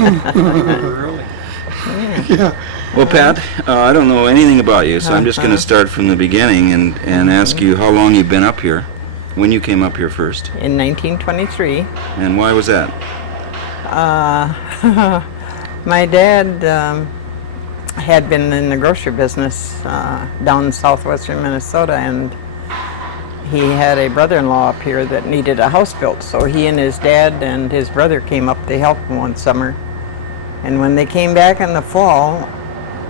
Really? Yeah. Well, Pat, I don't know anything about you, so I'm just going to start from the beginning and ask you how long you've been up here, when you came up here first, In 1923, and why was that? my dad had been in the grocery business down in southwestern Minnesota, and he had a brother-in-law up here that needed a house built. So he and his dad and his brother came up to help him one summer. And when they came back in the fall,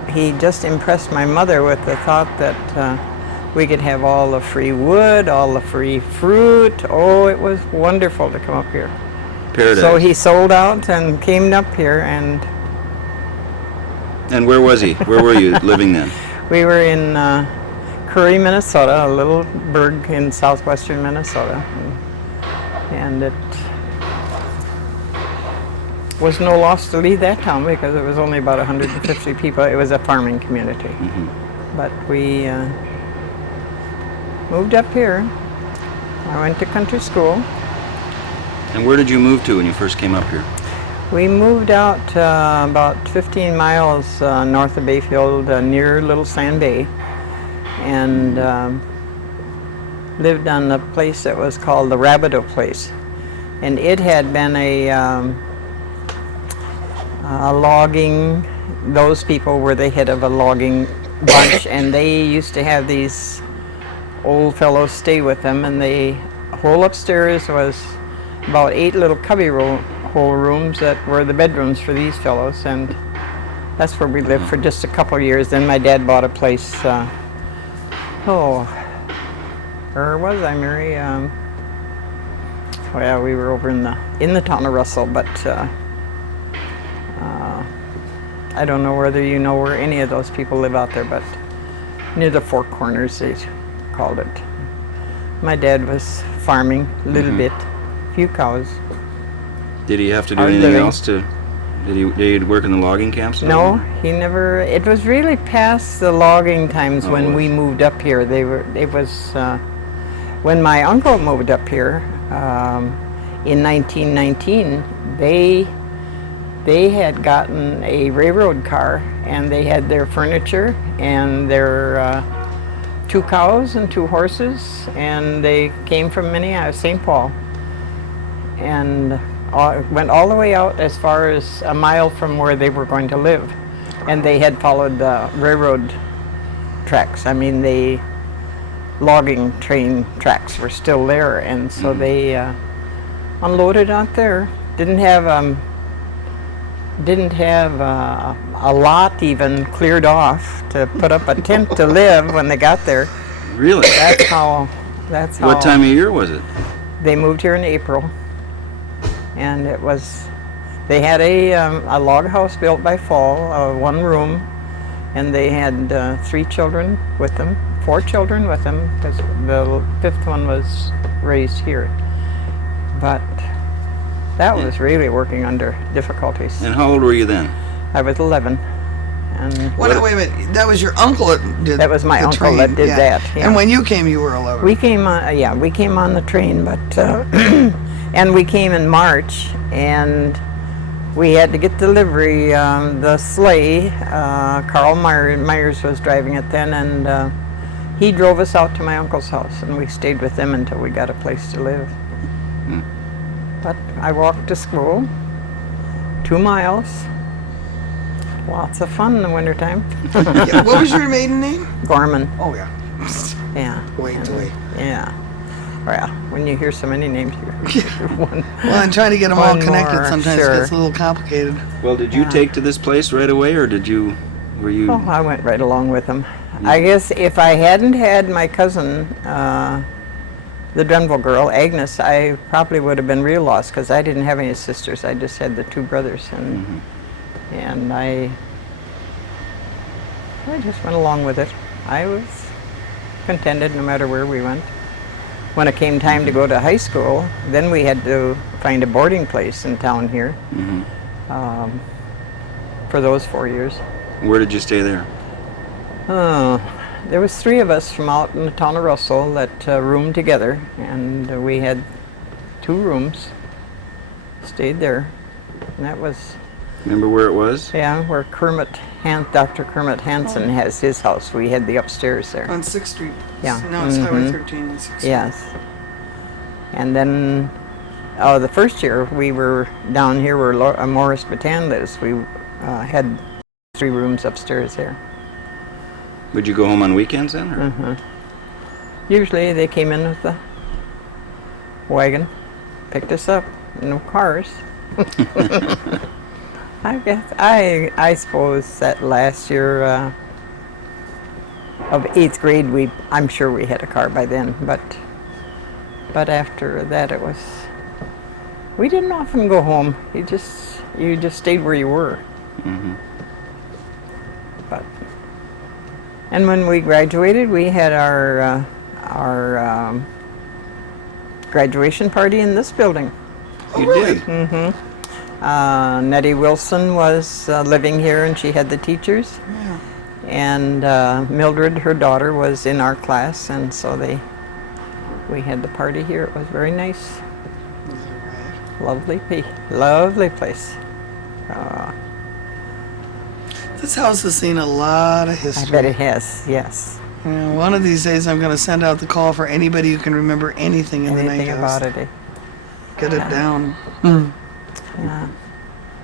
he just impressed my mother with the thought that we could have all the free wood, all the free fruit. Oh, it was wonderful to come up here. Paradise. So he sold out and came up here, and And where was he? Where were you living then? we were in Curry, Minnesota, a little burg in southwestern Minnesota. And it was no loss to leave that town because it was only about 150 people. It was a farming community. Mm-hmm. But we moved up here. I went to country school. And where did you move to when you first came up here? We moved out about 15 miles north of Bayfield, near Little Sand Bay, and lived on a place that was called the Rabideau Place. And it had been a logging, those people were the head of a logging bunch, and they used to have these old fellows stay with them, and the whole upstairs was about 8 little cubby hole rooms that were the bedrooms for these fellows, and that's where we lived for just a couple of years. Then my dad bought a place, where was I, Mary? Well, we were over in the town of Russell, but I don't know whether you know where any of those people live out there, but near the Four Corners, they called it. My dad was farming a little bit, few cows. Did he have to do Hard anything living. else to? Did he work in the logging camps? at No, all? he never. It was really past the logging times Oh, when was we it? moved up here. It was when my uncle moved up here in 1919. They had gotten a railroad car, and they had their furniture and their 2 cows and 2 horses, and they came from Minneapolis, St. Paul, and went all the way out as far as a mile from where they were going to live. And they had followed the railroad tracks. I mean, the logging train tracks were still there, and so they unloaded out there. Didn't have a lot even cleared off to put up a tent to live when they got there. Really? That's how. What time of year was it? They moved here in April, and it was. They had a log house built by fall, 1 room, and they had 3 children with them, 4 children with them, because the 5th one was raised here. But that was really working under difficulties. And how old were you then? I was 11. And Wait a minute. That was your uncle that did that was my the uncle train. that did that. Yeah. And when you came, you were 11. We came on, we came on the train, but and we came in March, and we had to get delivery. The sleigh, Carl Myers was driving it then, and he drove us out to my uncle's house, and we stayed with them until we got a place to live. But I walked to school, 2 miles. Lots of fun in the wintertime. Yeah, what was your maiden name? Gorman, Oh, yeah. yeah. Wait. Yeah. Well, when you hear so many names, you one. Well, and trying to get them all One connected more, sometimes sure. gets a little complicated. Well, did you take to this place right away, or were you? Oh, I went right along with them. I guess if I hadn't had my cousin, the Dunville girl, Agnes, I probably would have been real lost because I didn't have any sisters. I just had the 2 brothers, and I just went along with it. I was contented no matter where we went. When it came time to go to high school, then we had to find a boarding place in town here for those 4 years. Where did you stay there? There was 3 of us from out in the town of Russell that roomed together, and we had 2 rooms, stayed there, and that was Remember where it was? Yeah, where Dr. Kermit Hanson has his house. We had the upstairs there. On 6th Street. Yeah. No, it's Highway 13 on 6th Street. Yes. And then, the first year we were down here where Morris Batan lives. We had 3 rooms upstairs there. Would you go home on weekends then? Or? Usually they came in with the wagon, picked us up. No cars. I suppose that last year of 8th grade, I'm sure we had a car by then, but after that we didn't often go home. You just stayed where you were. And when we graduated, we had our graduation party in this building. You did? Nettie Wilson was living here, and she had the teachers. Yeah. And Mildred, her daughter, was in our class, and so we had the party here. It was very nice. Lovely place. This house has seen a lot of history. I bet it has, yes. Yeah, one of these days I'm going to send out the call for anybody who can remember anything in the Anything Knight about House. it, eh? Get it down. Yeah.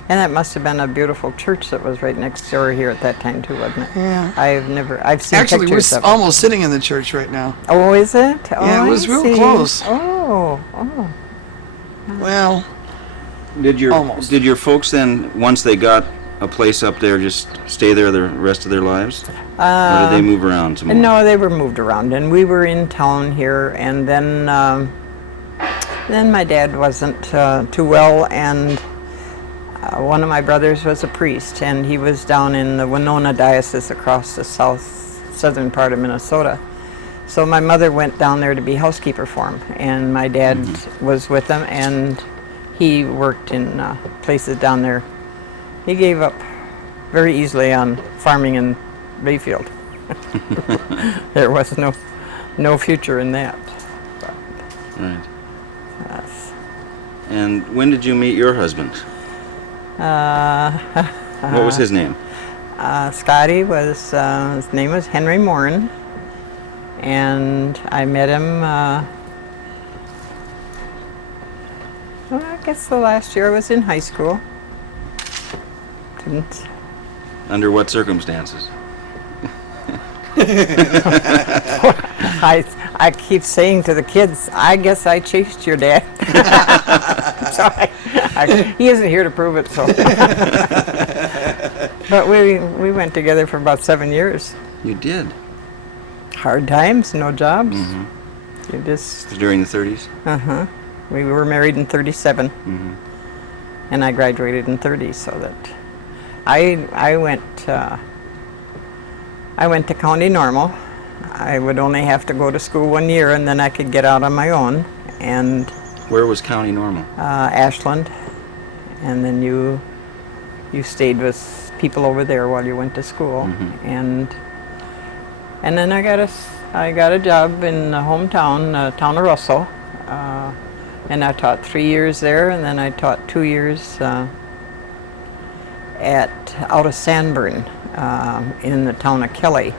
And that must have been a beautiful church that was right next door here at that time too, wasn't it? Yeah. I've seen Actually, we're pictures of it. almost sitting in the church right now. Oh, is it? Oh, Yeah, it was I real see. close. Oh. Well, Did your Almost. Did your folks then, once they got a place up there, just stay there the rest of their lives? Or did they move around some more? No, they were moved around, and we were in town here, and then my dad wasn't too well, and one of my brothers was a priest, and he was down in the Winona Diocese across the southern part of Minnesota. So my mother went down there to be housekeeper for him, and my dad was with them, and he worked in places down there. He gave up very easily on farming in Bayfield. There was no future in that. Right. Yes. And when did you meet your husband? What was his name? Scotty was, his name was Henry Morrin, and I met him, well, I guess the last year I was in high school. Didn't. Under what circumstances? I keep saying to the kids, I guess I chased your dad. So he isn't here to prove it, so. But we went together for about 7 years. You did? Hard times, no jobs. You It just, was during the 30s? we were married in 37, and I graduated in 30, so that I went to County Normal. I would only have to go to school 1 year, and then I could get out on my own. And Where was County Normal? Ashland, and then you stayed with people over there while you went to school, and then I got a job in the hometown, town of Russell, and I taught 3 years there, and then I taught 2 years out of Sanborn, in the town of Kelly,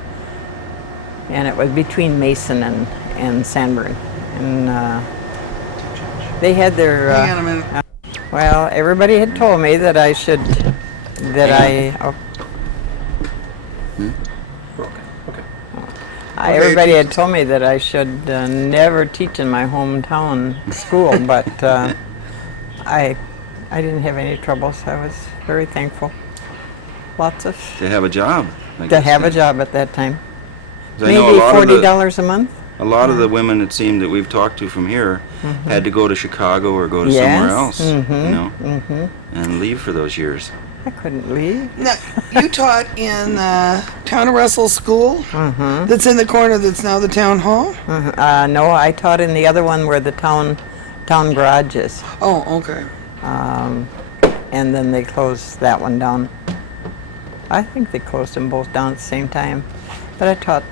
and it was between Mason and Sanborn, and they had their. hang on a minute. Well, everybody had told me that I should, everybody had told me that I should never teach in my hometown school, but I didn't have any troubles. I was very thankful. Lots of To have a job. I to guess, have a then. job at that time. 'Cause I know Maybe a lot of the- $40 a month. A lot of the women, it seemed, that we've talked to from here had to go to Chicago or go to somewhere else, you know, and leave for those years. I couldn't leave. Now, you taught in the town of Russell School that's in the corner that's now the town hall? No, I taught in the other one where the town garage is. Oh, okay. And then they closed that one down. I think they closed them both down at the same time. But I taught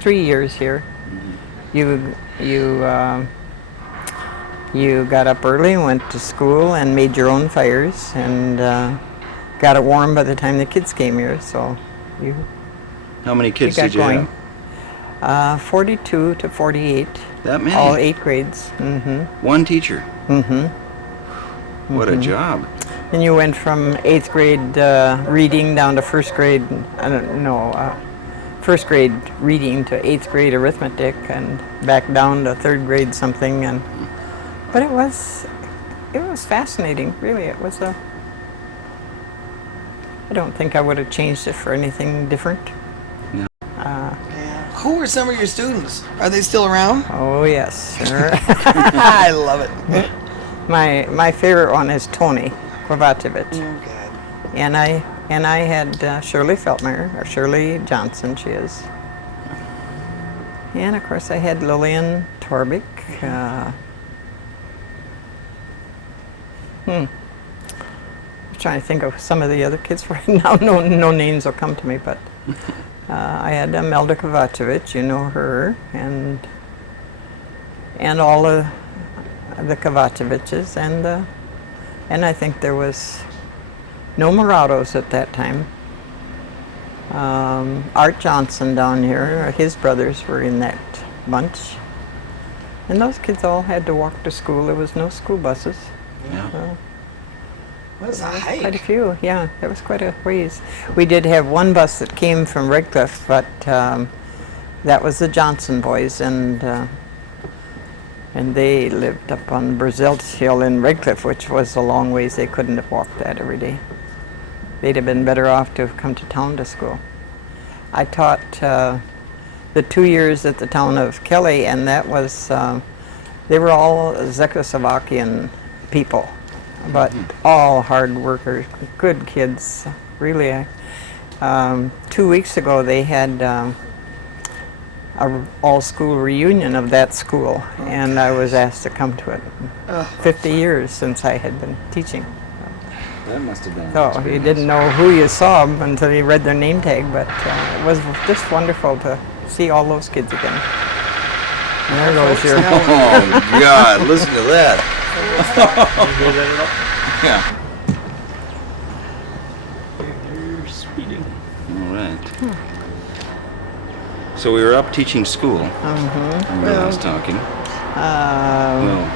3 years here. You got up early and went to school and made your own fires, and got it warm by the time the kids came here, so you How many kids got did you going. have? 42 to 48, That many? all 8 grades. One teacher? What a job. And you went from 8th grade reading down to first grade, first grade reading to 8th grade arithmetic, and back down to 3rd grade something. But it was fascinating, really. It was I don't think I would have changed it for anything different. Yeah. Who were some of your students? Are they still around? Oh yes, sure. I love it. My favorite one is Tony Kovacevic. Oh, God. And I had Shirley Feltmire, or Shirley Johnson, she is. And of course I had Lillian Torbeck. I'm trying to think of some of the other kids right now. No names will come to me, but I had Melda Kovacevic, you know her, and all of the Kovaceviches, and I think there was no Morados at that time. Art Johnson down here, his brothers were in that bunch. And those kids all had to walk to school. There was no school buses. Yeah. So That was a quite a hike. few, yeah. That was quite a ways. We did have one bus that came from Redcliffe, but that was the Johnson boys, and they lived up on Brazil's Hill in Redcliffe, which was a long ways. They couldn't have walked that every day. They'd have been better off to have come to town to school. I taught the 2 years at the town of Kelly, and that was, they were all Czechoslovakian people, but all hard workers, good kids, really. 2 weeks ago they had a all-school reunion of that school, and I was asked to come to it. 50 years since I had been teaching. That must have been. So you didn't know who you saw until you read their name tag, but it was just wonderful to see all those kids again. And there goes your... Oh, God, listen to that. Yeah. You're speeding. All right. So we were up teaching school. When we were last talking. Well,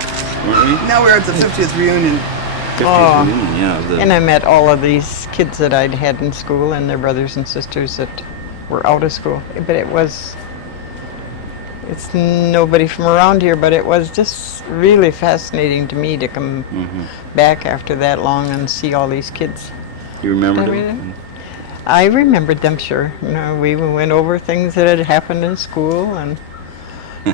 weren't we? Now we're at the 50th reunion. 50th reunion, yeah. of the- And I met all of these kids that I'd had in school and their brothers and sisters that were out of school. But it's nobody from around here, but it was just really fascinating to me to come back after that long and see all these kids. You remember Did I them? read it? I remembered them, sure. You know, we went over things that had happened in school, and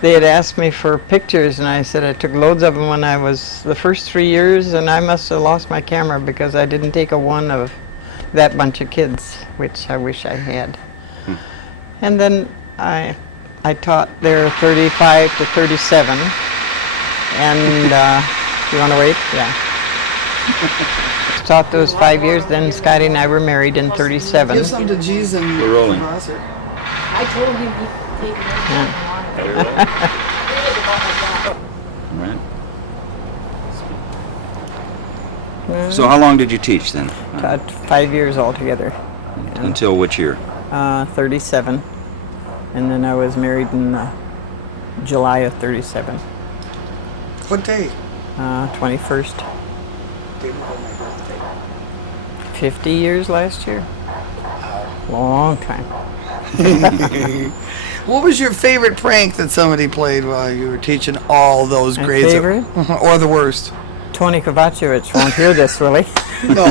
they had asked me for pictures, and I said I took loads of them when I was the first 3 years, and I must have lost my camera because I didn't take a one of that bunch of kids, which I wish I had. And then I taught there 35 to 37, and you want to wait? Yeah. Taught those 5 years, then Scotty and I were married in 37. Give some to G's and We're rolling. Prosser. I told him he'd take it Right. So how long did you teach then? Taught 5 years altogether, Until which year? 37. And then I was married in July of 37, What day? 21st. Day before my birthday. 50 years last year. Long time. What was your favorite prank that somebody played while you were teaching all those My grades? favorite? Or the worst? Tony Kovacevic won't hear this, really. No.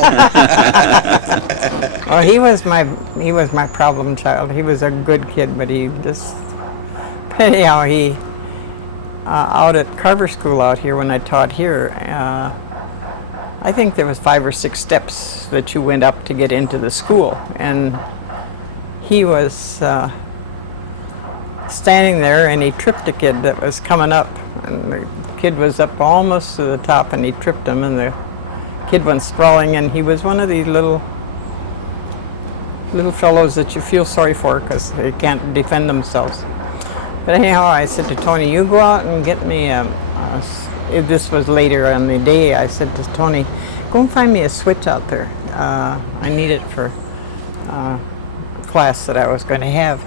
Well, he was my problem child. He was a good kid, but he just, anyhow, he out at Carver School out here when I taught here, I think there was 5 or 6 steps that you went up to get into the school, and he was standing there, and he tripped a kid that was coming up, and the kid was up almost to the top, and he tripped him, and the kid went sprawling, and he was one of these little fellows that you feel sorry for because they can't defend themselves. But anyhow, I said to Tony, you go out and get me this was later on the day. I said to Tony, go and find me a switch out there. I need it for class that I was going to have.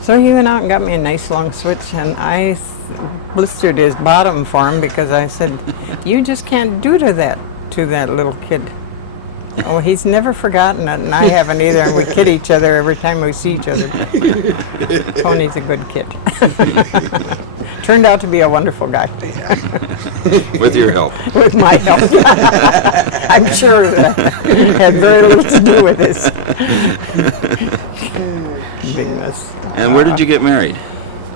So he went out and got me a nice long switch, and I blistered his bottom for him because I said, "You just can't do to that little kid." Oh, he's never forgotten it, and I haven't either, and we kid each other every time we see each other. Tony's a good kid. Turned out to be a wonderful guy. With your help. With my help. I'm sure that had very little to do with this. Bigness. And where did you get married?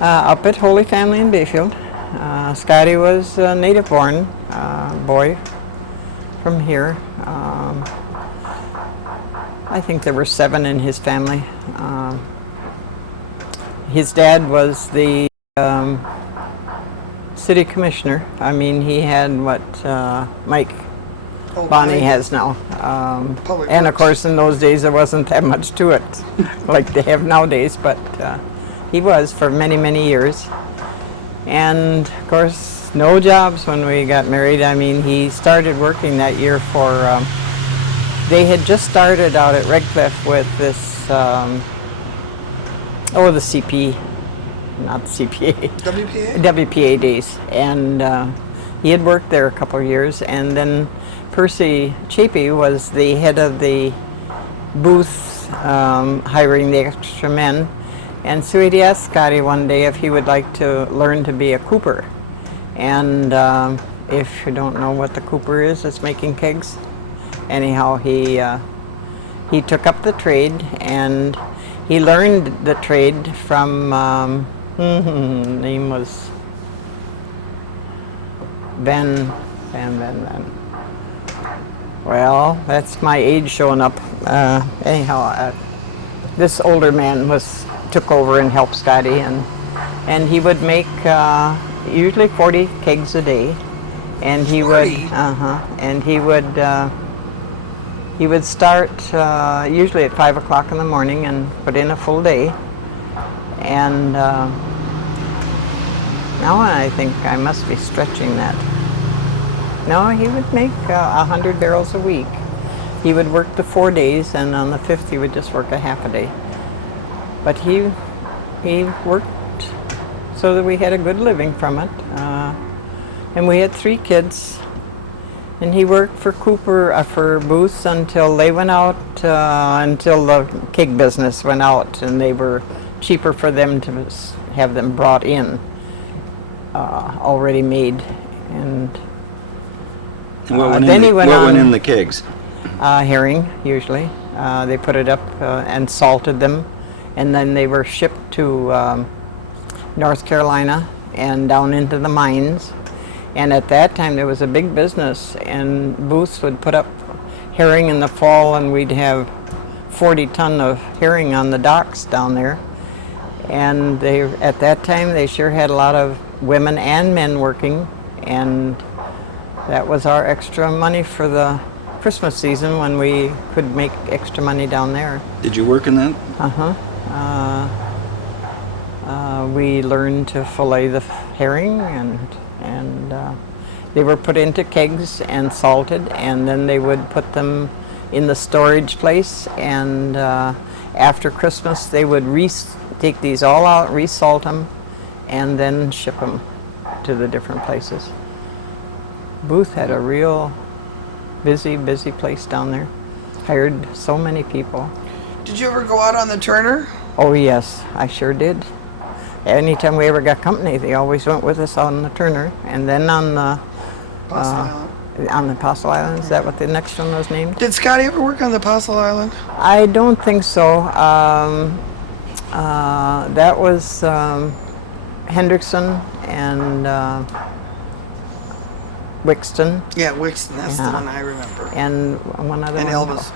Up at Holy Family in Bayfield. Scotty was a native born boy from here. I think there were 7 in his family. His dad was the city commissioner. I mean, he had what Mike Bonnie has now. And of course, in those days, there wasn't that much to it like they have nowadays, but he was for many, many years. And of course, no jobs when we got married. I mean, he started working that year for, they had just started out at Redcliffe with this, the CP, not the CPA. WPA? WPA days. And he had worked there a couple of years, and then Percy Chapey was the head of the booth, hiring the extra men. And so he asked Scotty one day if he would like to learn to be a cooper. And if you don't know what the cooper is, it's making kegs. Anyhow, he took up the trade, and he learned the trade from, name was Ben. Well, that's my age showing up. Anyhow, this older man took over and helped Scotty, and he would make usually 40 kegs a day, and he 40? he would start usually at 5 o'clock in the morning and put in a full day. And now I think I must be stretching that. No, he would make 100 barrels a week. He would work the 4 days, and on the 5th he would just work a half a day. But he worked so that we had a good living from it. And we had 3 kids. And he worked for Cooper, for Booths until they went out, until the keg business went out, and they were cheaper for them to have them brought in, already made. And What then he went what on. went in the kegs? Herring, usually. They put it up and salted them, and then they were shipped to North Carolina and down into the mines. And at that time, there was a big business, and Booths would put up herring in the fall, and we'd have 40 ton of herring on the docks down there. And at that time, they sure had a lot of women and men working, and that was our extra money for the Christmas season when we could make extra money down there. Did you work in that? We learned to fillet the herring, and they were put into kegs and salted, and then they would put them in the storage place, and after Christmas they would take these all out, resalt them, and then ship them to the different places. Booth had a real busy place down there. Hired so many people. Did you ever go out on the Turner? Oh yes, I sure did. Anytime we ever got company, they always went with us on the Turner, and then on the Apostle Island. Is that what the next one was named? Did Scotty ever work on the Apostle Island? I don't think so. That was Hendrickson and Wixton. Yeah, Wixton. That's the Yeah. one I remember. And one other And one. Elvis.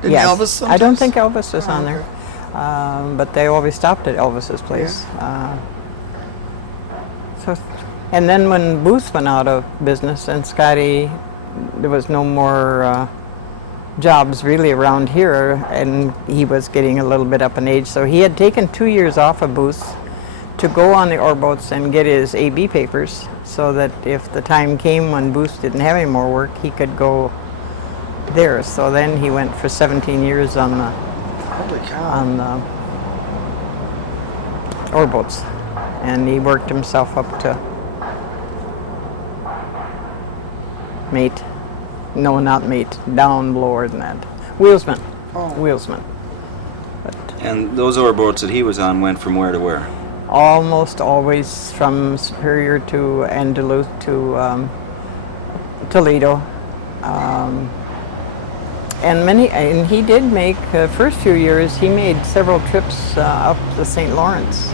Did Yes. Elvis sometimes? I don't think Elvis was on okay. there. But they always stopped at Elvis's place. And then when Booth went out of business and Scotty, there was no more jobs really around here, and he was getting a little bit up in age, so he had taken 2 years off of Booth to go on the ore boats and get his AB papers, so that if the time came when Booth didn't have any more work, he could go there. So then he went for 17 years on the Holy cow. ore boats, and he worked himself up to mate. No, not mate. Down lower than that. Wheelsman. Oh. Wheelsman. But And those ore boats that he was on went from where to where? almost always from Superior to and Duluth to Toledo. And he did make, first few years, he made several trips up the St. Lawrence,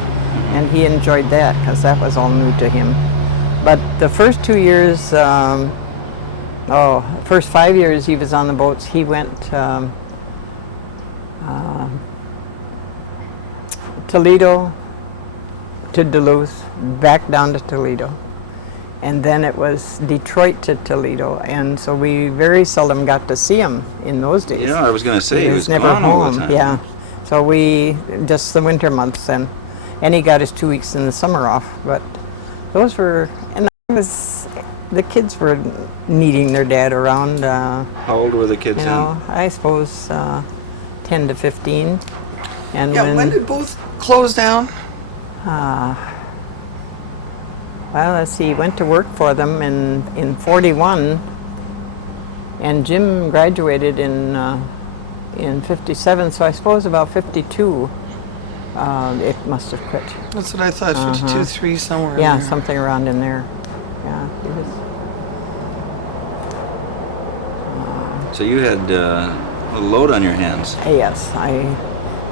and he enjoyed that because that was all new to him. But the first 2 years, first 5 years he was on the boats, he went Toledo to Duluth, back down to Toledo. And then it was Detroit to Toledo, and so we very seldom got to see him in those days. Yeah, I was going to say he was never gone home. all the time. Yeah, so we just the winter months, and he got his 2 weeks in the summer off. But those were, and the kids were needing their dad around. How old were the kids You then? know, I suppose 10 to 15. And Yeah, when did both close down? Well, let's see, he went to work for them in 41, and Jim graduated in 57, so I suppose about 52 it must have quit. That's what I thought, 52, 3, somewhere in Yeah, there. something around in there. Yeah, he was. So you had a load on your hands. Yes,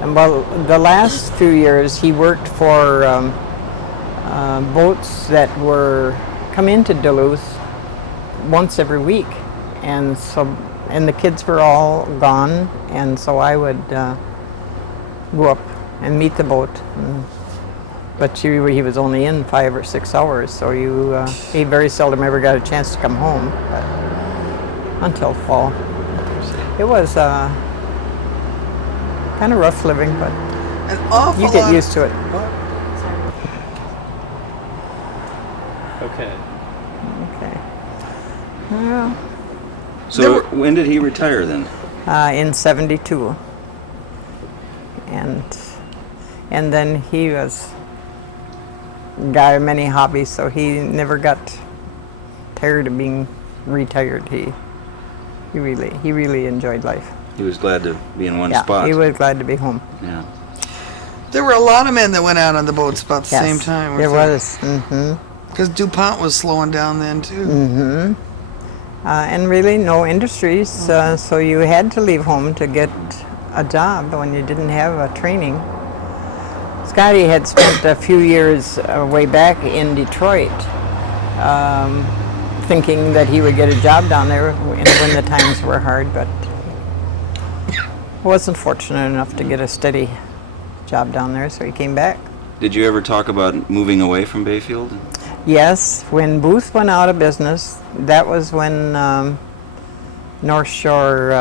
well, the last few years he worked for boats that were come into Duluth once every week, and the kids were all gone, and so I would go up and meet the boat. But he was only in 5 or 6 hours, so he very seldom ever got a chance to come home, but until fall. It was kind of rough living, but An awful you get lot- used to it. Okay. Okay. Well, So when did he retire then? in 72. And then he was a guy of many hobbies, so he never got tired of being retired. He really enjoyed life. He was glad to be in one Yeah, spot. he was glad to be home. Yeah. There were a lot of men that went out on the boats about the Yes, same time. there was. Mm-hmm. Because DuPont was slowing down then, too. And really no industries, so you had to leave home to get a job when you didn't have a training. Scotty had spent a few years way back in Detroit, thinking that he would get a job down there when the times were hard, but wasn't fortunate enough to get a steady job down there, so he came back. Did you ever talk about moving away from Bayfield? Yes, when Booth went out of business, that was when North Shore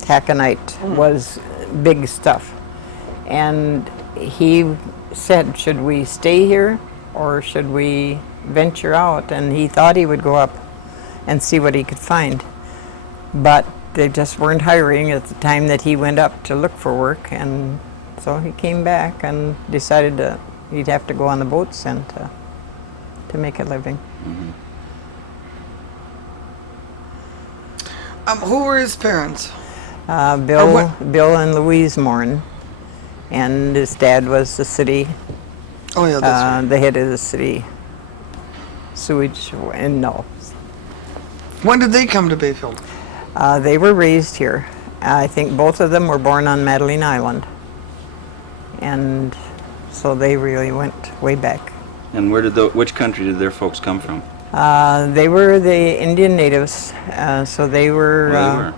taconite was big stuff. And he said, should we stay here or should we venture out? And he thought he would go up and see what he could find. But they just weren't hiring at the time that he went up to look for work, and so he came back and decided that he'd have to go on the boats and to make a living. Who were his parents? Bill what- and Louise Morrin, and his dad was the city, Oh, yeah, that's right. the head of the city sewage, and no. When did they come to Bayfield? They were raised here. I think both of them were born on Madeline Island, and so they really went way back. And which country did their folks come from? They were the Indian natives, so they were. Well,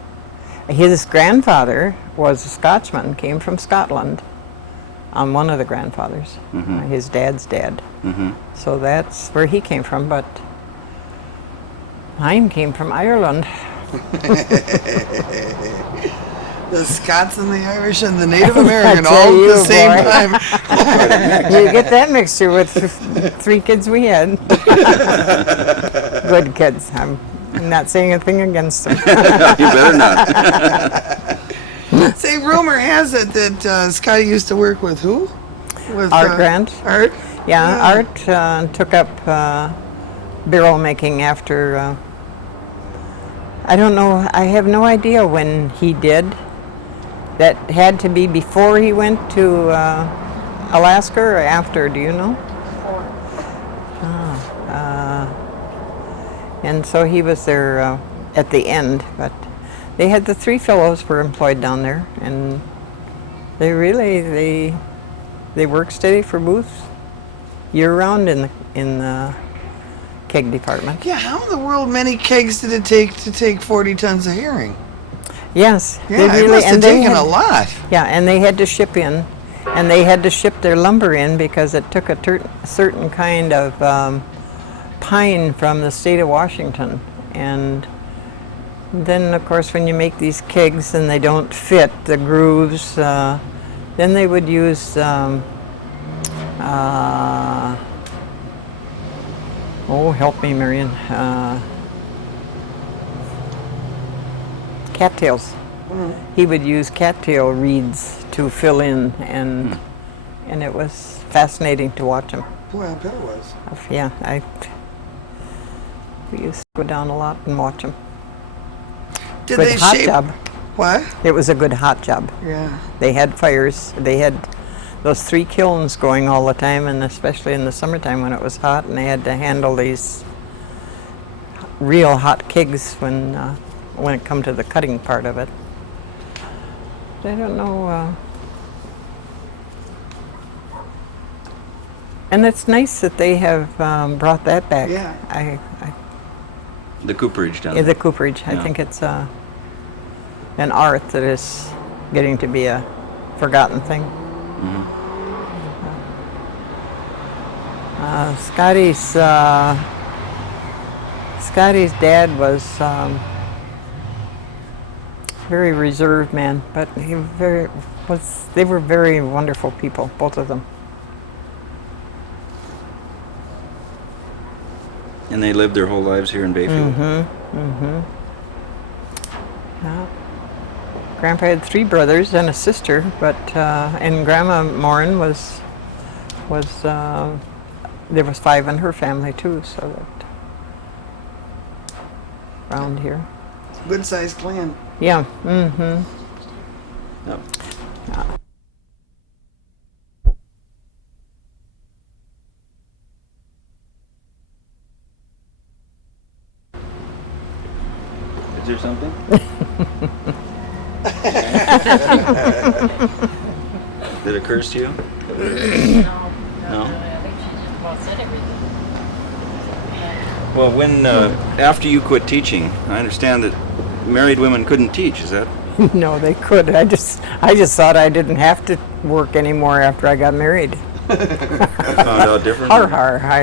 His grandfather was a Scotchman, came from Scotland, on one of the grandfathers, his dad's dad. So that's where he came from, but mine came from Ireland. The Scots and the Irish and the Native I American tell all at you, the same boy. time. You get that mixture with 3 kids we had. Good kids. I'm not saying a thing against them. You better not. Say, rumor has it that Scotty used to work with who? With Art Grant. Art? Yeah, Art took up barrel making after, I don't know, I have no idea when he did. That had to be before he went to Alaska or after, do you know? And so he was there at the end, but they had the 3 fellows were employed down there, and they really, they work steady for Booth year-round in the keg department. Yeah, how in the world many kegs did it take to take 40 tons of herring? Yes, Yeah, they it really, must have and they taken had, a lot. yeah, and they had to ship in, and they had to ship their lumber in because it took a certain kind of pine from the state of Washington, and then of course when you make these kegs and they don't fit the grooves, then they would use oh, help me, Marion, cattails. He would use cattail reeds to fill in, and it was fascinating to watch him. Boy, I bet it was. Yeah, we used to go down a lot and watch him. Did Good they hot shape? job. What? It was a good hot job. Yeah. They had fires. They had those 3 kilns going all the time, and especially in the summertime when it was hot, and they had to handle these real hot kegs when it come to the cutting part of it. I don't know. And it's nice that they have brought that back. Yeah. The cooperage down Yeah, there. the cooperage. I Yeah. think it's an art that is getting to be a forgotten thing. Scotty's dad was very reserved man, but they were very wonderful people, both of them. And they lived their whole lives here in Bayfield. Yeah. Grandpa had 3 brothers and a sister, but and Grandma Morrin was there was 5 in her family too, so that around here. Good sized clan. Yeah. Yep. Is there something? Did it curse to you? No. No? I think she just about said everything. Well, when after you quit teaching, I understand that married women couldn't teach. Is that? No, they could. I just thought I didn't have to work anymore after I got married. I found out different.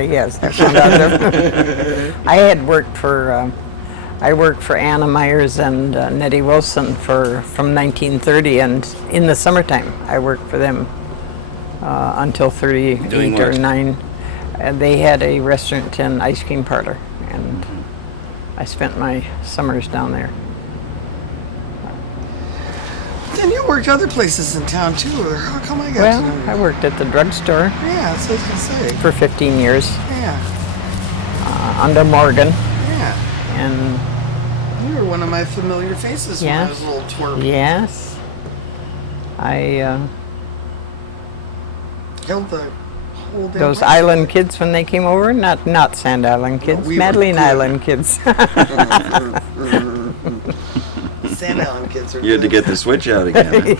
Yes, I found out different. I had worked for Anna Myers and Nettie Wilson from 1930, and in the summertime I worked for them until 38 Doing or what? 9. They had a restaurant and ice cream parlor, and I spent my summers down there. Then you worked other places in town too, or how come I got Well, to know? I worked at the drugstore Yeah, that's what I was gonna say. for 15 years Yeah, under Morgan, yeah. and You were one of my familiar faces when I Yes. was a little twerp. yes, I Held the whole damn those restaurant. island kids when they came over, not Sand Island kids, we were Madeline good. Island kids. Sand Island kids are You had to good. get the switch out again.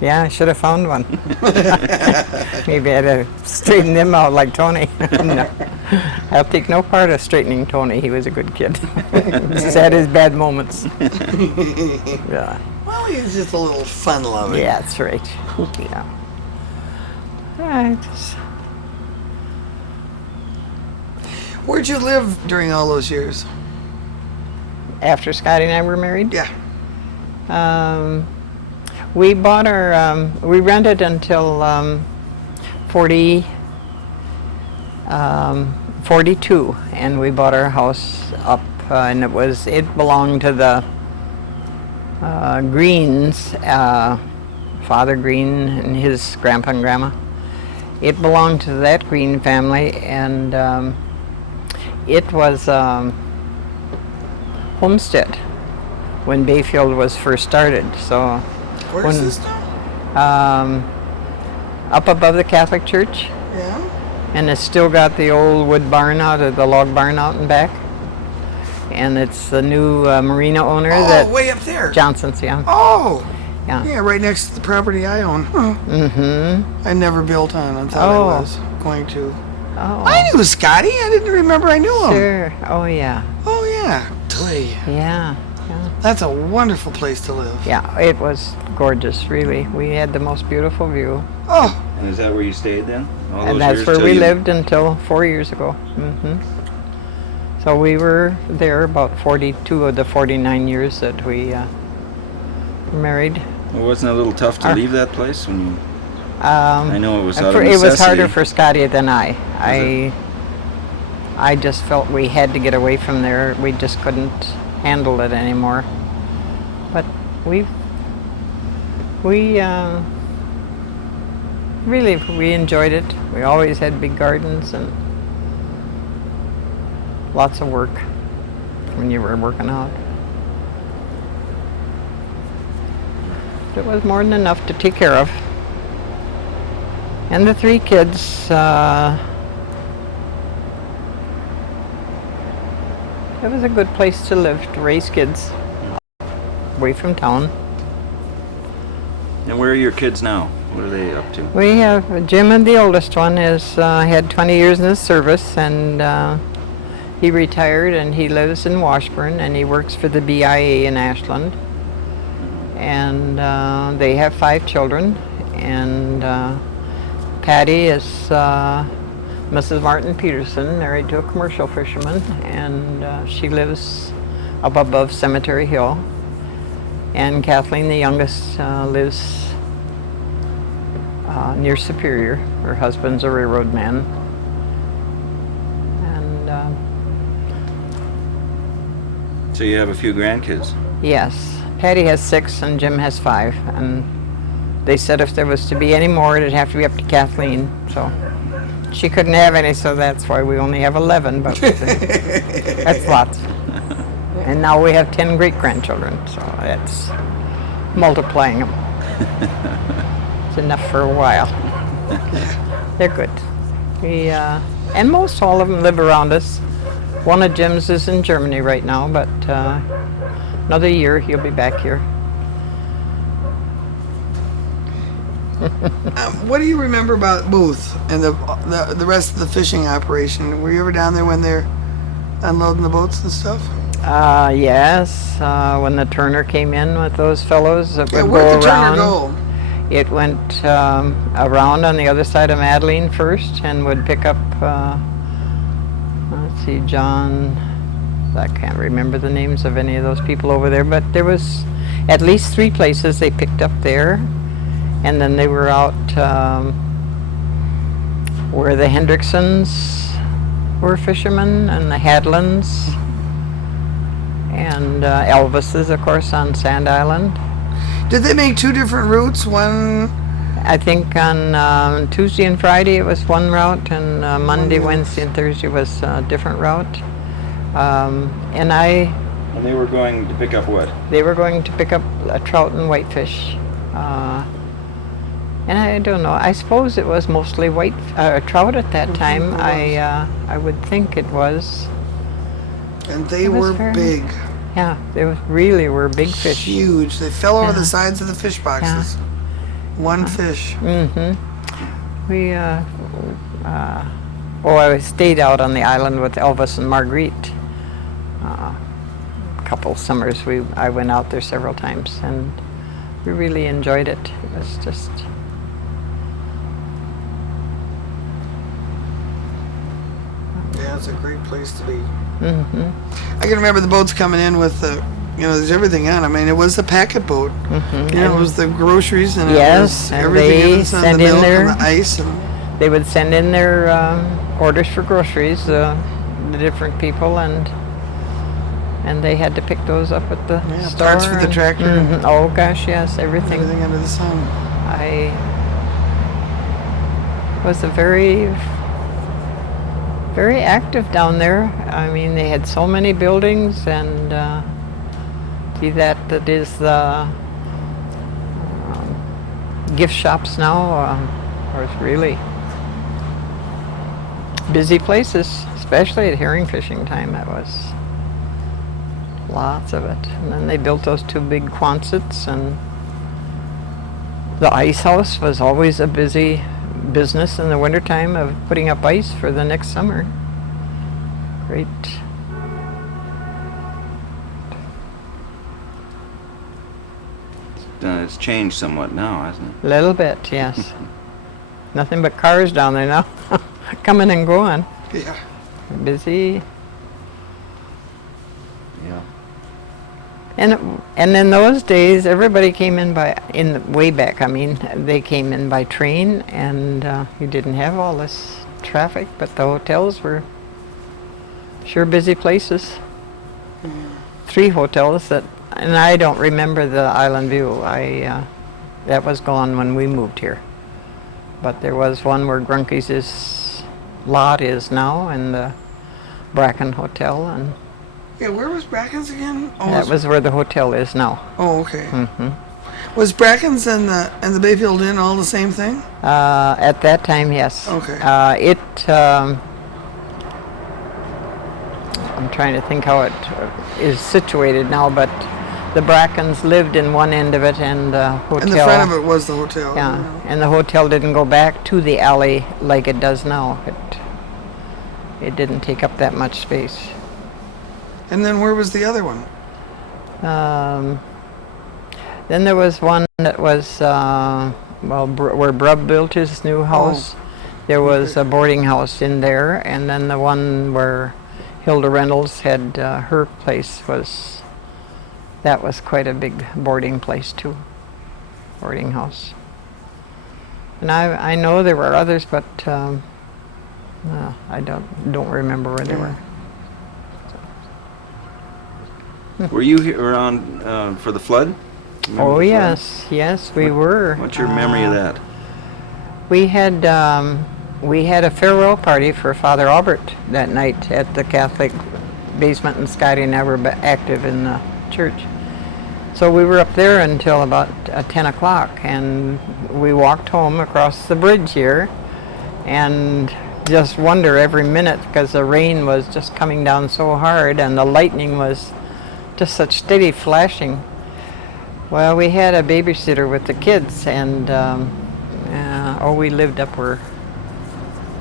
yeah, I should have found one. Maybe I had to straighten them out like Tony. No. I'll take no part of straightening Tony. He was a good kid. Just had his bad moments. Yeah, Well, he's just a little fun-loving. yeah, that's right. Yeah. Right. Where'd you live during all those years? After Scotty and I were married, Yeah. we bought our, we rented until 42, and we bought our house up and it belonged to the Greens, Father Green and his grandpa and grandma. It belonged to that Green family, and it was homestead when Bayfield was first started. So Where is this now? up above the Catholic Church, Yeah. and it's still got the old wood barn the log barn out and back. And it's the new marina owner that way up there. Johnson's, yeah. Oh. Yeah. Yeah, right next to the property I own. Huh. Mm-hmm. I never built on. I thought Oh. I was going to. Oh. I knew Scotty. I didn't remember I knew him. Sure. Oh, yeah. Oh, yeah. Tilly. Yeah. Yeah. That's a wonderful place to live. Yeah, it was gorgeous, really. We had the most beautiful view. Oh, And is that where you stayed then? All And those that's years where till we you- lived until 4 years ago. Hmm. So we were there about 42 of the 49 years that we were married. Well, wasn't it a little tough to Our- leave that place when you? I know it was out of It necessity. was harder for Scotty than I. it? I just felt we had to get away from there. We just couldn't handle it anymore. But we enjoyed it. We always had big gardens and lots of work when you were working out. It was more than enough to take care of. And the 3 kids, it was a good place to live, to raise kids away from town. And where are your kids now? What are they up to? We have Jim, and the oldest one is had 20 years in the service, and he retired, and he lives in Washburn, and he works for the BIA in Ashland. And they have 5 children, and Patty is Mrs. Martin Peterson, married to a commercial fisherman, and she lives up above Cemetery Hill. And Kathleen, the youngest, lives near Superior. Her husband's a railroad man. And So you have a few grandkids. yes, Patty has 6 and Jim has 5. And they said if there was to be any more, it'd have to be up to Kathleen. So she couldn't have any, so that's why we only have 11. But that's lots. And now we have 10 great-grandchildren, so that's multiplying them. It's enough for a while. They're good. And most all of them live around us. One of Jim's is in Germany right now, but another year he'll be back here. what do you remember about Booth and the rest of the fishing operation? Were you ever down there when they're unloading the boats and stuff? Yes, when the Turner came in with those fellows that would where'd go the around. Turner go? It went around on the other side of Madeline first and would pick up, let's see, John, I can't remember the names of any of those people over there, but there was at least 3 places they picked up there. And then they were out where the Hendricksons were fishermen, and the Hadlands, and Elvis's, of course, on Sand Island. Did they make 2 different routes? One. I think on Tuesday and Friday it was one route, and Monday, Wednesday, and Thursday was a different route. And they were going to pick up what? they were going to pick up trout and whitefish. And I don't know. I suppose it was mostly trout at that time. I would think it was. And they It was were very- big. Yeah, they really were big fish. Huge. They fell over Yeah. the sides of the fish boxes. One fish. Mm-hmm. I stayed out on the island with Elvis and Marguerite. A couple summers I went out there several times, and we really enjoyed it. It was just. Yeah, it's a great place to be. Mm-hmm. I can remember the boats coming in with there's everything on. I mean, it was the packet boat. Mm-hmm. It was the groceries and Yes, it was and everything they in the send in milk their- and the ice and They would send in their orders for groceries, the different people, and And they had to pick those up at the Yeah, store. parts for the tractor. Mhm. Oh gosh, yes, everything. Everything under the sun. I was a very, very active down there. I mean, they had so many buildings, and see that is the gift shops now. Are really busy places, especially at herring fishing time. It was lots of it. And then they built those two big Quonsets, and the ice house was always a busy business in the wintertime of putting up ice for the next summer. Great. It's changed somewhat now, hasn't it? Little bit, yes. Nothing but cars down there now, coming and going. Yeah. Busy. Yeah. And in those days, everybody came in way back. I mean, they came in by train, and you didn't have all this traffic. But the hotels were sure busy places. 3 hotels and I don't remember the Island View. That was gone when we moved here. But there was one where Grunke's lot is now, and the Bracken Hotel, and Yeah, where was Bracken's again? Oh, that was where the hotel is now. Oh, okay. Hmm. Was Bracken's and the Bayfield Inn all the same thing? At that time, yes. Okay. I'm trying to think how it is situated now, but the Brackens lived in one end of it, and the hotel. And the front of it was the hotel. Yeah, and the hotel didn't go back to the alley like it does now. It didn't take up that much space. And then where was the other one? Then there was one that was where Brubb built his new house. There was a boarding house in there, and then the one where Hilda Reynolds had her place was quite a big boarding place too, boarding house. And I know there were others, but I don't remember where they were. Were you here around for the flood? Remember Oh the flood? yes, we were. What's your memory of that? We had a farewell party for Father Albert that night at the Catholic basement, and Scotty and I were active in the church. So we were up there until about 10 o'clock, and we walked home across the bridge here, and just wonder every minute, because the rain was just coming down so hard, and the lightning was just such steady flashing. Well, we had a babysitter with the kids, and we lived up where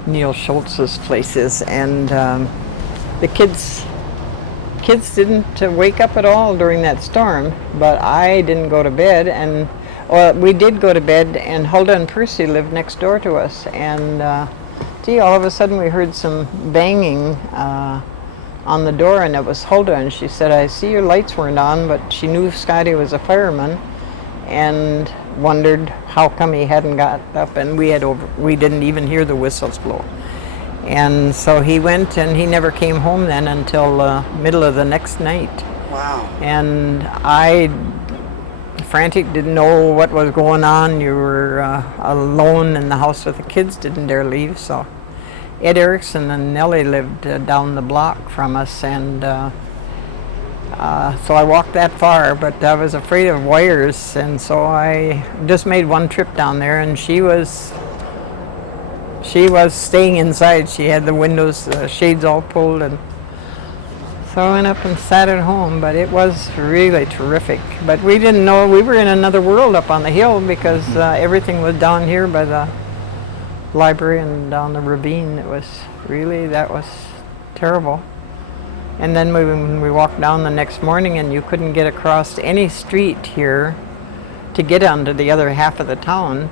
Neil Schultz's place is, and the kids didn't wake up at all during that storm, but I didn't go to bed, and we did go to bed, and Hulda and Percy lived next door to us, and all of a sudden we heard some banging on the door, and it was Hulda, and she said, "I see your lights weren't on," but she knew Scotty was a fireman, and wondered how come he hadn't got up, and we didn't even hear the whistles blow. And so he went, and he never came home then until middle of the next night. Wow. And I, frantic, didn't know what was going on. You were alone in the house with the kids, didn't dare leave. So Ed Erickson and Nellie lived down the block from us, and so I walked that far, but I was afraid of wires, and so I just made one trip down there, and she was staying inside. She had the windows, shades all pulled, and so I went up and sat at home, but it was really terrific. But we didn't know, we were in another world up on the hill, because everything was down here by the library and down the ravine. That was terrible. And then when we walked down the next morning, and you couldn't get across any street here to get onto the other half of the town,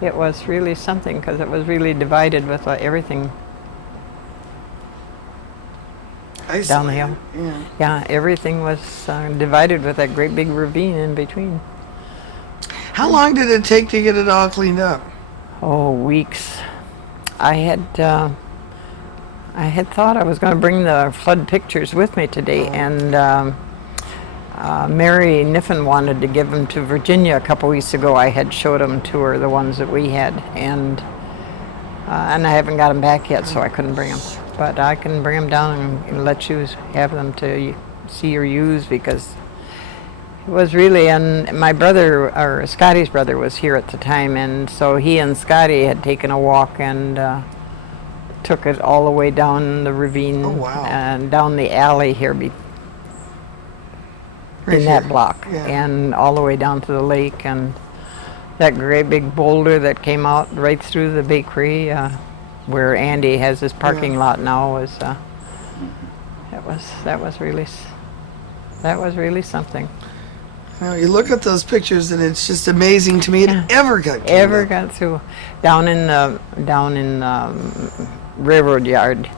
it was really something, because it was really divided with everything down the hill. Yeah. Yeah, everything was divided with that great big ravine in between. How long did it take to get it all cleaned up? Oh, weeks. I I had thought I was going to bring the flood pictures with me today, and Mary Niffen wanted to give them to Virginia a couple weeks ago. I had showed them to her, the ones that we had, and I haven't got them back yet, so I couldn't bring them. But I can bring them down and let you have them to see or use, because it was really, and my brother, or Scotty's brother, was here at the time, and so he and Scotty had taken a walk and took it all the way down the ravine. Oh, wow. And down the alley here Right in that here. block, Yeah. and all the way down to the lake, and that great big boulder that came out right through the bakery where Andy has his parking lot now was that was really something. Now, you look at those pictures, and it's just amazing to me it ever got cleaned up. Got through down in railroad yard.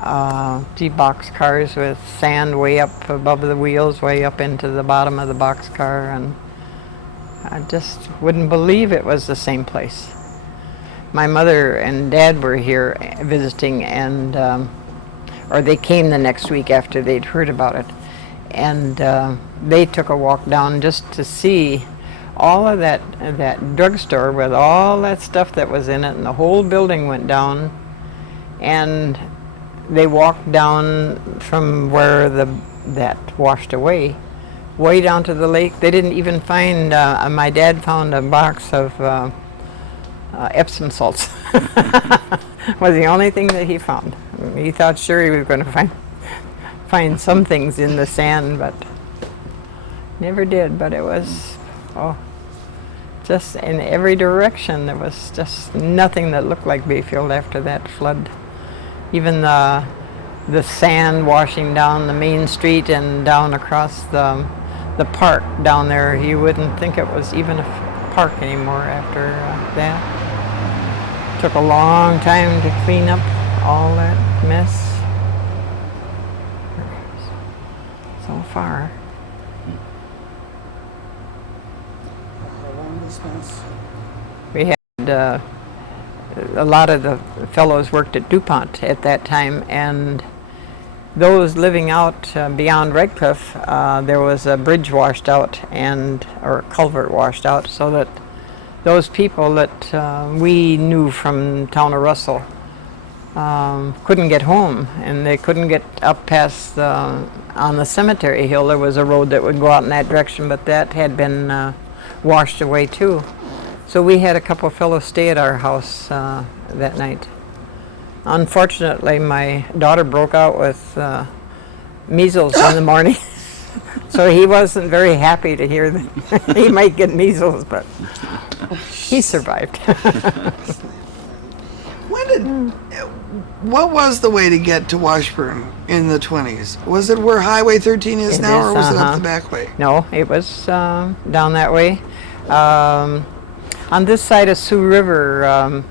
Box cars with sand way up above the wheels, way up into the bottom of the box car, and I just wouldn't believe it was the same place. My mother and dad were here visiting, and or they came the next week after they'd heard about it, and they took a walk down just to see all of that drugstore with all that stuff that was in it, and the whole building went down, and they walked down from where that washed away, way down to the lake. They didn't even find, my dad found a box of Epsom salts. Was the only thing that he found. He thought sure he was going to find some things in the sand, but never did. But it was, just in every direction. There was just nothing that looked like Bayfield after that flood. Even the sand washing down the main street and down across the park down there, you wouldn't think it was even a park anymore after that. Took a long time to clean up all that mess. So far. We had a lot of the fellows worked at DuPont at that time, and those living out beyond Redcliffe, there was a bridge washed out or a culvert washed out, so that those people that we knew from town of Russell couldn't get home, and they couldn't get up past on the cemetery hill. There was a road that would go out in that direction, but that had been washed away too. So we had a couple of fellows stay at our house that night. Unfortunately, my daughter broke out with measles in the morning, so he wasn't very happy to hear that he might get measles, but he survived. What was the way to get to Washburn in the 20s? Was it where Highway 13 is now, or was it up the back way? No, it was down that way. On this side of Sioux River,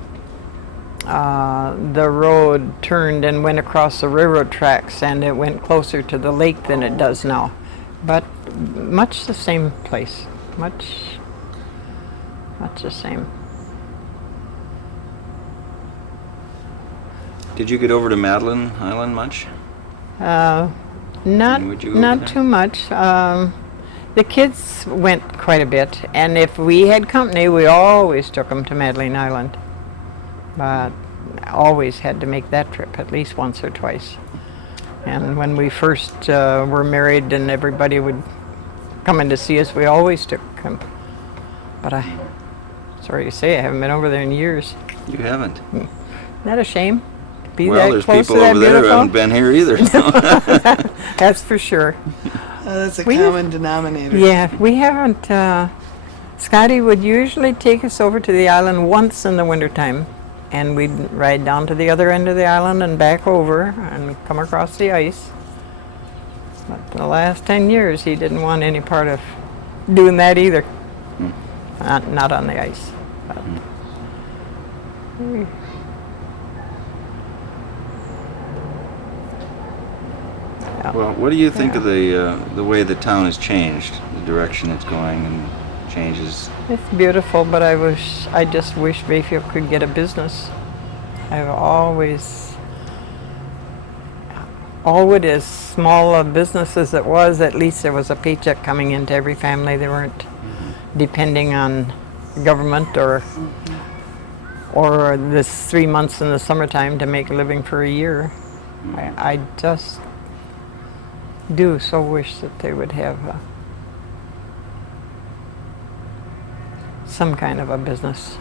the road turned and went across the railroad tracks, and it went closer to the lake than it does now. But much the same place. Much the same. Did you get over to Madeline Island much? Not too much. The kids went quite a bit, and if we had company, we always took them to Madeline Island. But always had to make that trip at least once or twice. And when we first were married and everybody would come in to see us, we always took them. But sorry to say, I haven't been over there in years. You haven't? Isn't that a shame? Be Well, that there's close people to that over there who beautiful? haven't been here either. That's for sure. That's a We- common denominator. Yeah, we haven't. Scotty would usually take us over to the island once in the wintertime, and we'd ride down to the other end of the island and back over and come across the ice. But the last 10 years, he didn't want any part of doing that either. Not on the ice. But Well, what do you think of the way the town has changed, the direction it's going and changes? It's beautiful, but I just wish Bayfield could get a business. I've always Allwood, as small a business as it was, at least there was a paycheck coming into every family. They weren't depending on government or this 3 months in the summertime to make a living for a year. I just do so wish that they would have some kind of a business.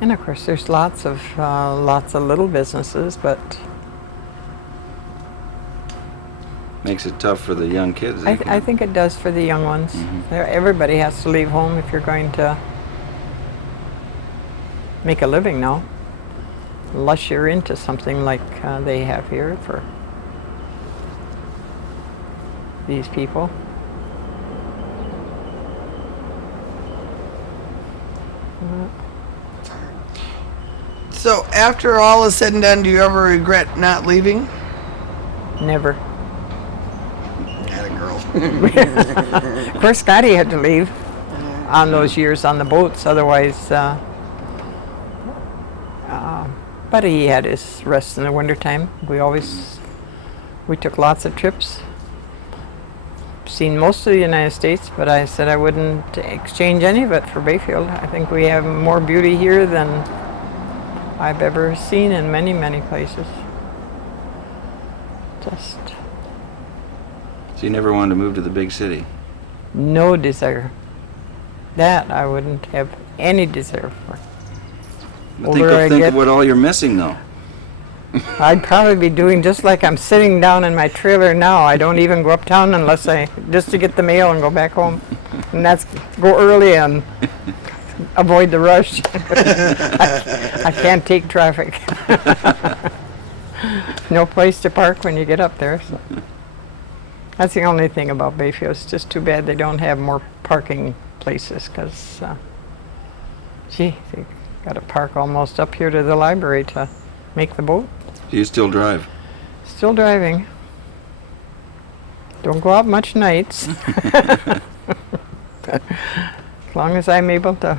And of course, there's lots of little businesses, but Makes it tough for the young kids. I think it does for the young ones. Everybody has to leave home if you're going to make a living now, unless you're into something like they have here for these people. So after all is said and done, do you ever regret not leaving? Never. Had a girl. Of course, Scotty had to leave on those years on the boats. Otherwise, but he had his rest in the wintertime. We took lots of trips. Seen most of the United States, but I said I wouldn't exchange any of it for Bayfield. I think we have more beauty here than I've ever seen in many, many places. Just So you never wanted to move to the big city? no desire. That I wouldn't have any desire for. Older I Think get, of what all you're missing, though. I'd probably be doing just like I'm sitting down in my trailer now. I don't even go uptown unless just to get the mail and go back home. And that's go early and avoid the rush. I can't take traffic. No place to park when you get up there. So. That's the only thing about Bayfield. It's just too bad they don't have more parking places because, gee, they got to park almost up here to the library to make the boat. Do you still drive? Still driving. Don't go out much nights. As long as I'm able to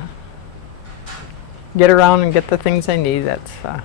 get around and get the things I need, that's Yeah.